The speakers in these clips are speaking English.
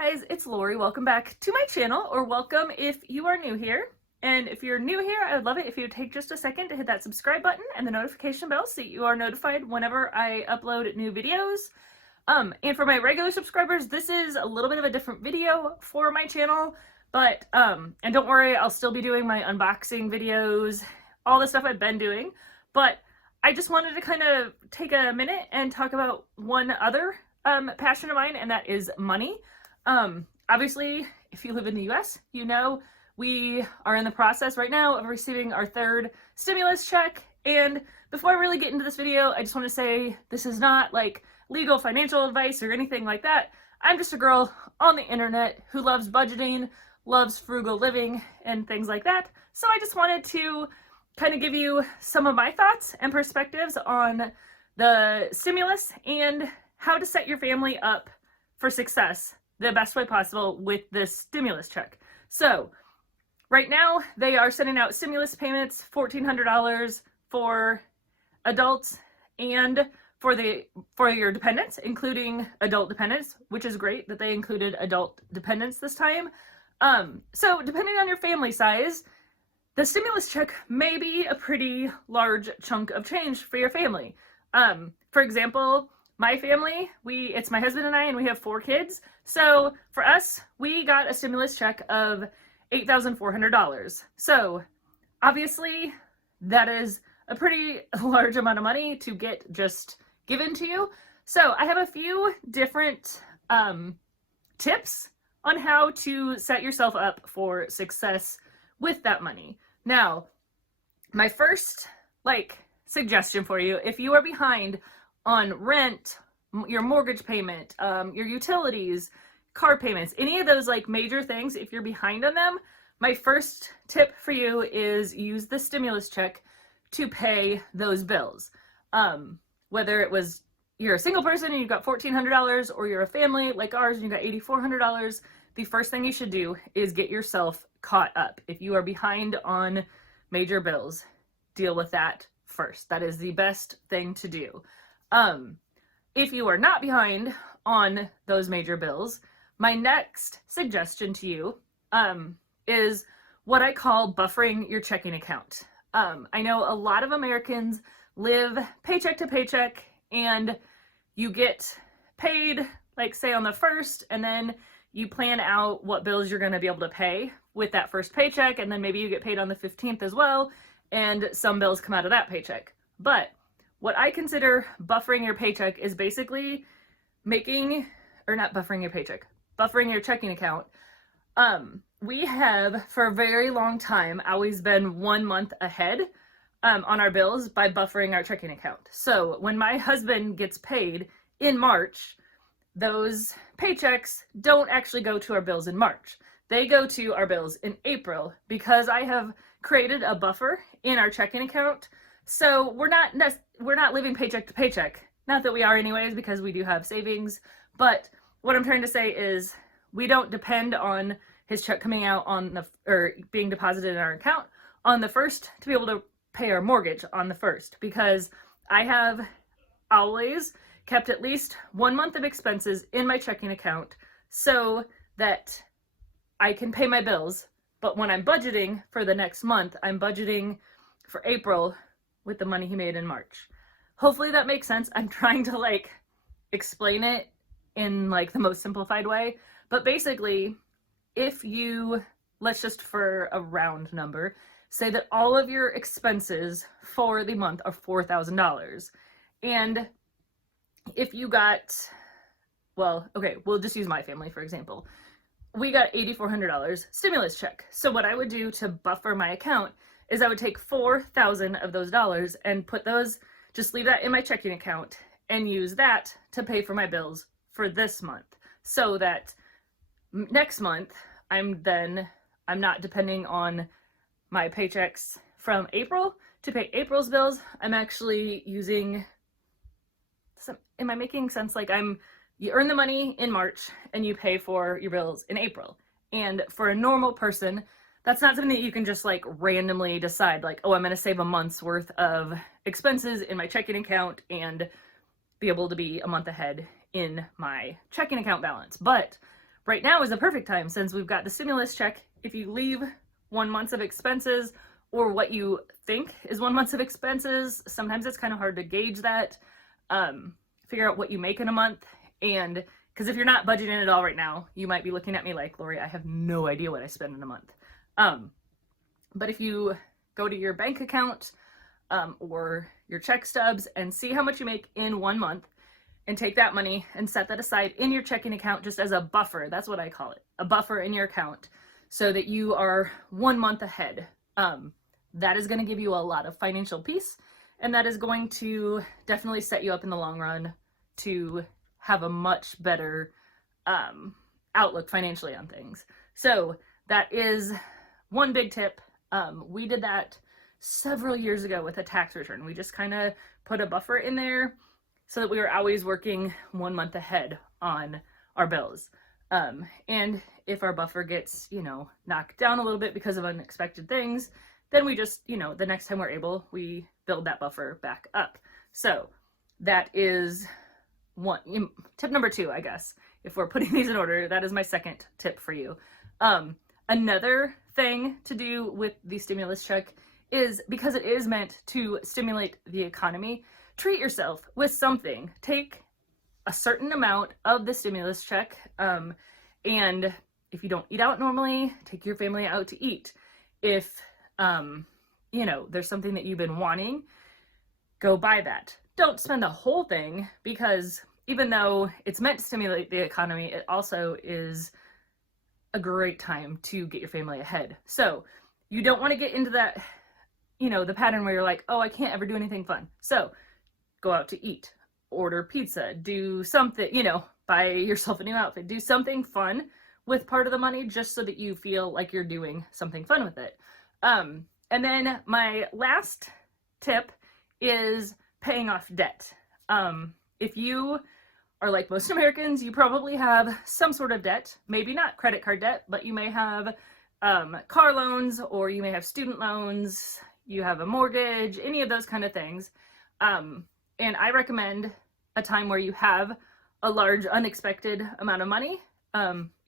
guys, it's Lori. Welcome back to my channel, or welcome if you are new here. And if you're new here, I would love it if you would take just a second to hit that subscribe button and the notification bell so you are notified whenever I upload new videos. And for my regular subscribers, this is a little bit of a different video for my channel, but and don't worry, I'll still be doing my unboxing videos, all the stuff I've been doing, but I just wanted to kind of take a minute and talk about one other passion of mine, and that is money. Obviously, if you live in the US, you know we are in the process right now of receiving our third stimulus check. And before I really get into this video, I just want to say this is not like legal financial advice or anything like that. I'm just a girl on the internet who loves budgeting, loves frugal living, and things like that. So I just wanted to kind of give you some of my thoughts and perspectives on the stimulus and how to set your family up for success the best way possible with this stimulus check. So right now they are sending out stimulus payments, $1,400 for adults and for your dependents, including adult dependents, which is great that they included adult dependents this time. So depending on your family size, the stimulus check may be a pretty large chunk of change for your family. For example, my family, it's my husband and I, and we have 4 kids. So for us, we got a stimulus check of $8,400. So obviously that is a pretty large amount of money to get just given to you. So I have a few different tips on how to set yourself up for success with that money. Now, my first suggestion for you, if you are behind on rent, your mortgage payment, your utilities, car payments, any of those major things, if you're behind on them, my first tip for you is use the stimulus check to pay those bills. Whether it was you're a single person and you've got $1,400, or you're a family like ours and you've got $8,400, the first thing you should do is get yourself caught up. If you are behind on major bills, deal with that first. That is the best thing to do. If you are not behind on those major bills, my next suggestion to you is what I call buffering your checking account. I know a lot of Americans live paycheck to paycheck, and you get paid, say on the 1st, and then you plan out what bills you're going to be able to pay with that first paycheck, and then maybe you get paid on the 15th as well, and some bills come out of that paycheck. But what I consider buffering your paycheck is basically buffering your checking account. We have, for a very long time, always been 1 month ahead on our bills by buffering our checking account. So when my husband gets paid in March, those paychecks don't actually go to our bills in March. They go to our bills in April, because I have created a buffer in our checking account. So we're not living paycheck to paycheck. Not that we are anyways, because we do have savings. But what I'm trying to say is we don't depend on his check coming out or being deposited in our account on the 1st to be able to pay our mortgage on the 1st, because I have always kept at least 1 month of expenses in my checking account so that I can pay my bills. But when I'm budgeting for the next month, I'm budgeting for April with the money he made in March. Hopefully that makes sense. I'm trying to explain it in the most simplified way. But basically, if you, let's just for a round number, say that all of your expenses for the month are $4,000. And if you got, we'll just use my family for example. We got $8,400 stimulus check. So what I would do to buffer my account is I would take $4,000 of those dollars and just leave that in my checking account and use that to pay for my bills for this month, so that next month I'm not depending on my paychecks from April to pay April's bills. I'm actually using am I making sense? You earn the money in March and you pay for your bills in April. And for a normal person, that's not something that you can just randomly decide oh, I'm going to save a month's worth of expenses in my checking account and be able to be a month ahead in my checking account balance. But right now is the perfect time since we've got the stimulus check. If you leave 1 month of expenses, or what you think is 1 month of expenses, sometimes it's kind of hard to gauge that, figure out what you make in a month. And because if you're not budgeting at all right now, you might be looking at me like, Lori, I have no idea what I spend in a month. But if you go to your bank account or your check stubs and see how much you make in 1 month, and take that money and set that aside in your checking account just as a buffer, that's what I call it, a buffer in your account, so that you are 1 month ahead. That is going to give you a lot of financial peace, and that is going to definitely set you up in the long run to have a much better outlook financially on things. So that is one big tip. We did that several years ago with a tax return. We just kind of put a buffer in there so that we were always working 1 month ahead on our bills. And if our buffer gets, knocked down a little bit because of unexpected things, then we just, the next time we're able, we build that buffer back up. So that is tip number 2, I guess. If we're putting these in order, that is my second tip for you. Another thing to do with the stimulus check is, because it is meant to stimulate the economy, treat yourself with something. Take a certain amount of the stimulus check, and if you don't eat out normally, take your family out to eat. If there's something that you've been wanting, go buy that. Don't spend the whole thing, because even though it's meant to stimulate the economy, it also is a great time to get your family ahead. So you don't want to get into that, the pattern where you're like, oh, I can't ever do anything fun. So go out to eat, order pizza, do something, buy yourself a new outfit, do something fun with part of the money, just so that you feel like you're doing something fun with it. And then my last tip is paying off debt. If you are like most Americans, you probably have some sort of debt, maybe not credit card debt, but you may have car loans, or you may have student loans, you have a mortgage, any of those kind of things. And I recommend a time where you have a large unexpected amount of money.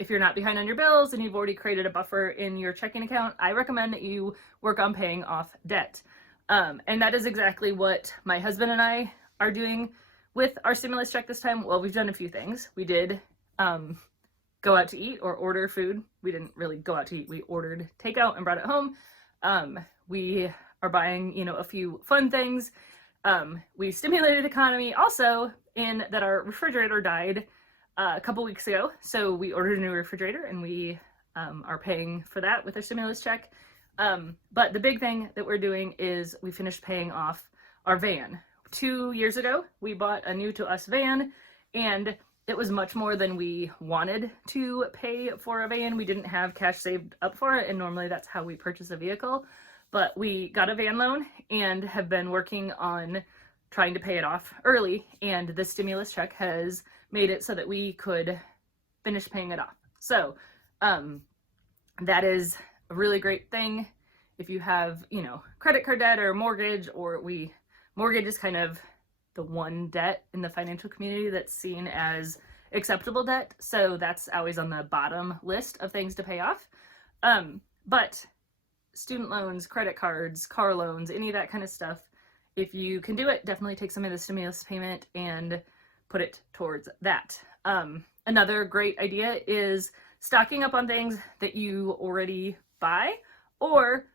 If you're not behind on your bills and you've already created a buffer in your checking account, I recommend that you work on paying off debt. And that is exactly what my husband and I are doing with our stimulus check this time. Well, we've done a few things. We did go out to eat or order food. We didn't really go out to eat. We ordered takeout and brought it home. We are buying, a few fun things. We stimulated the economy also in that our refrigerator died a couple weeks ago. So we ordered a new refrigerator, and we are paying for that with our stimulus check. But the big thing that we're doing is we finished paying off our van. 2 years ago, we bought a new to us van, and it was much more than we wanted to pay for a van. We didn't have cash saved up for it, and normally that's how we purchase a vehicle. But we got a van loan and have been working on trying to pay it off early, and the stimulus check has made it so that we could finish paying it off. So that is a really great thing. If you have, credit card debt or mortgage, mortgage is kind of the one debt in the financial community that's seen as acceptable debt. So that's always on the bottom list of things to pay off. But student loans, credit cards, car loans, any of that kind of stuff, if you can do it, definitely take some of the stimulus payment and put it towards that. Another great idea is stocking up on things that you already buy, or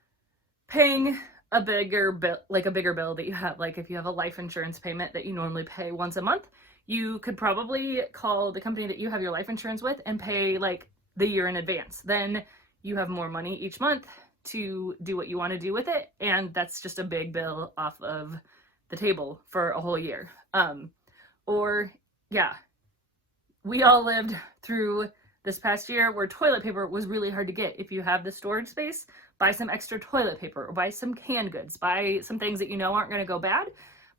paying a bigger bill, like a bigger bill that you have. Like if you have a life insurance payment that you normally pay once a month, you could probably call the company that you have your life insurance with and pay like the year in advance. Then you have more money each month to do what you want to do with it, and that's just a big bill off of the table for a whole year. We all lived through this past year where toilet paper was really hard to get. If you have the storage space, buy some extra toilet paper, or buy some canned goods, buy some things that aren't going to go bad,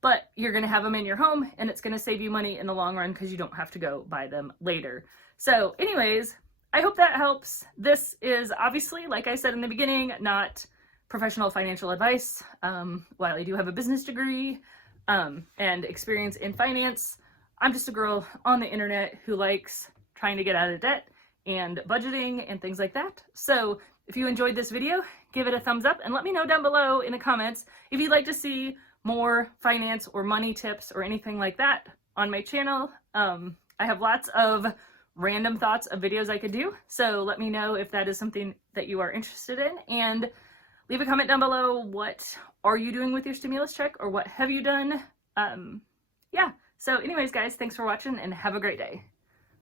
but you're going to have them in your home, and it's going to save you money in the long run because you don't have to go buy them later. So anyways, I hope that helps. This is obviously, like I said in the beginning, not professional financial advice. While I do have a business degree and experience in finance, I'm just a girl on the internet who likes trying to get out of debt and budgeting and things like that. So if you enjoyed this video, give it a thumbs up and let me know down below in the comments if you'd like to see more finance or money tips or anything like that on my channel. I have lots of random thoughts of videos I could do, so let me know if that is something that you are interested in, and leave a comment down below. What are you doing with your stimulus check, or what have you done? Yeah, so anyways guys, thanks for watching and have a great day.